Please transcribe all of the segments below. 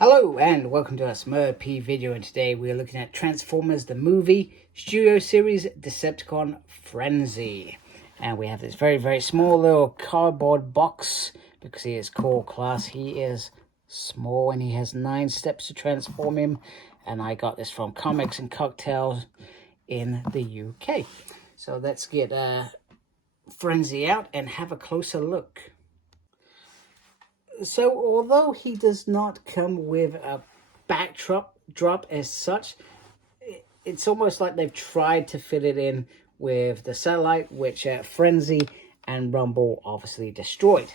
Hello and welcome to a Smurp video, and today we are looking at Transformers the movie studio series Decepticon Frenzy. And we have this very small little cardboard box because he is core class. He is small and he has 9 steps to transform him, and I got this from Comics and Cocktails in the UK. So let's get Frenzy out and have a closer look. So although he does not come with a backdrop as such, it's almost like they've tried to fit it in with the satellite, which Frenzy and Rumble obviously destroyed.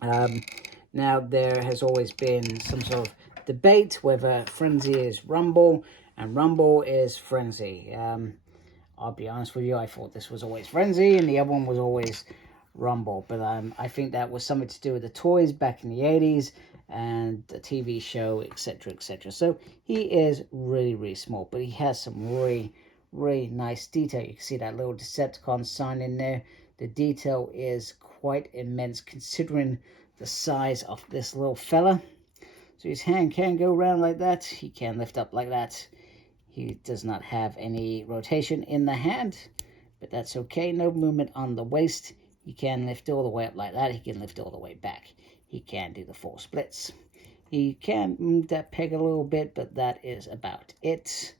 Now there has always been some sort of debate whether Frenzy is Rumble and Rumble is Frenzy. I'll be honest with you, I thought this was always Frenzy and the other one was always Rumble, but I think that was something to do with the toys back in the 80s and the TV show, etc, etc. So he is really small, but he has some really nice detail. You can see that little Decepticon sign in there. The detail is quite immense considering the size of this little fella. So his hand can go around like that, he can lift up like that. He does not have any rotation in the hand, but that's okay. No movement on the waist. He can lift all the way up like that. He can lift all the way back. He can do the 4 splits. He can move that peg a little bit, but that is about it.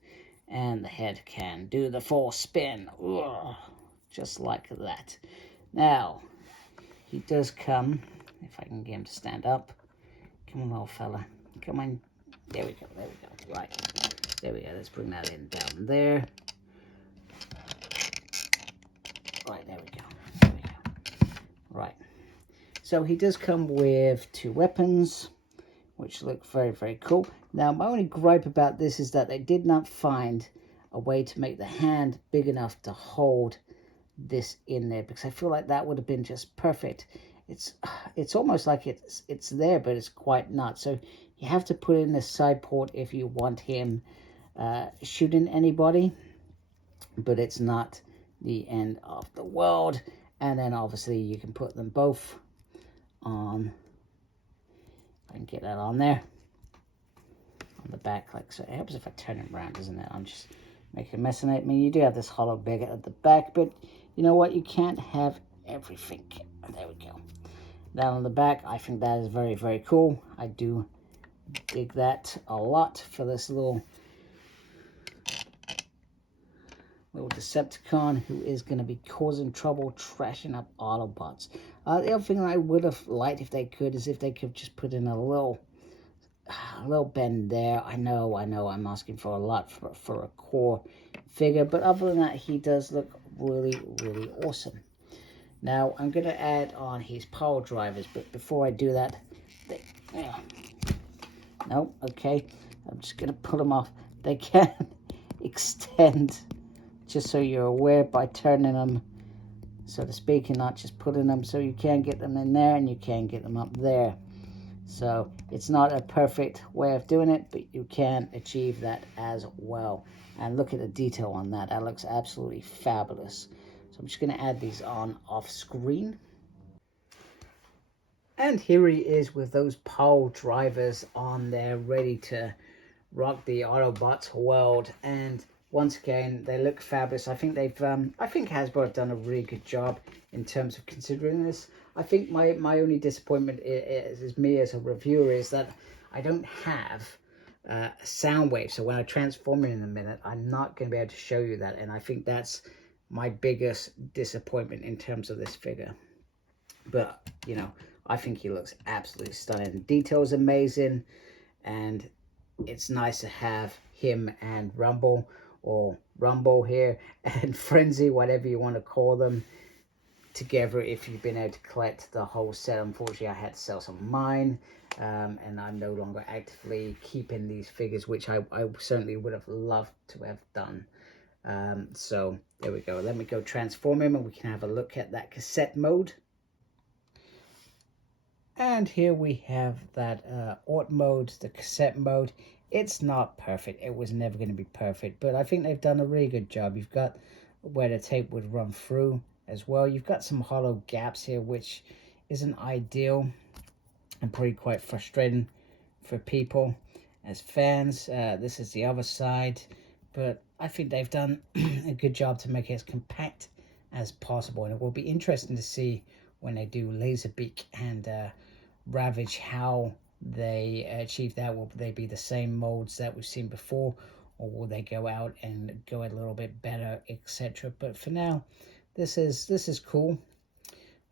And the head can do the 4 spin. Ugh, just like that. Now, he does come, if I can get him to stand up. Come on, little fella. Come on. There we go. Right. There we go. Let's bring that in down there. Right, there we go. Right, so he does come with 2 weapons, which look very cool. Now, my only gripe about this is that they did not find a way to make the hand big enough to hold this in there, because I feel like that would have been just perfect. It's almost like it's there, but it's quite not. So you have to put in this side port if you want him shooting anybody, but it's not the end of the world. And then obviously you can put them both on. I can get that on there on the back like so. It helps if I turn it around, doesn't it? I'm just making a mess of it. I mean, you do have this hollow bag at the back, but you know what? You can't have everything. There we go. Down on the back, I think that is very cool. I do dig that a lot for this little Decepticon who is going to be causing trouble, trashing up Autobots. The other thing that I would have liked if they could is if they could just put in a little bend there. I know I'm asking for a lot for a core figure, but other than that, he does look really awesome. Now I'm going to add on his power drivers, but before I do that, no, okay, I'm just going to pull them off. They can extend, just so you're aware, by turning them, so to speak, and not just putting them. So you can get them in there and you can get them up there. So it's not a perfect way of doing it, but you can achieve that as well. And look at the detail on that. That looks absolutely fabulous. So I'm just going to add these on off screen. And here he is with those pole drivers on there, ready to rock the Autobots world. And once again, they look fabulous. I think Hasbro have done a really good job in terms of considering this. I think my only disappointment is me as a reviewer is that I don't have a sound wave. So when I transform it in a minute, I'm not going to be able to show you that. And I think that's my biggest disappointment in terms of this figure. But, you know, I think he looks absolutely stunning. The detail is amazing. And it's nice to have him and Rumble, or Rumble here, and Frenzy, whatever you want to call them, together if you've been able to collect the whole set. Unfortunately, I had to sell some of mine, and I'm no longer actively keeping these figures, which I certainly would have loved to have done. So there we go. Let me go transform him and we can have a look at that cassette mode. And here we have that auto mode, the cassette mode. It's not perfect. It was never going to be perfect, but I think they've done a really good job. You've got where the tape would run through as well. You've got some hollow gaps here, which isn't ideal and probably quite frustrating for people as fans. This is the other side, but I think they've done a good job to make it as compact as possible, and it will be interesting to see when they do Laserbeak and Ravage how they achieve that. Will they be the same molds that we've seen before, or will they go out and go a little bit better, etc.? But for now, this is cool,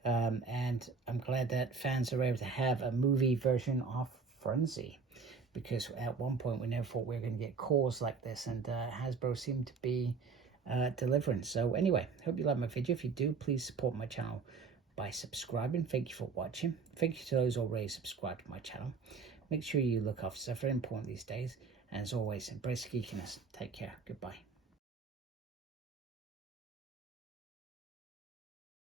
and I'm glad that fans are able to have a movie version of Frenzy, because at one point we never thought we were going to get cores like this, and Hasbro seemed to be delivering. So anyway, hope you like my video. If you do, please support my channel by subscribing. Thank you for watching. Thank you to those already subscribed to my channel. Make sure you look after yourself, very important these days. And as always, embrace geekiness. Take care. Goodbye.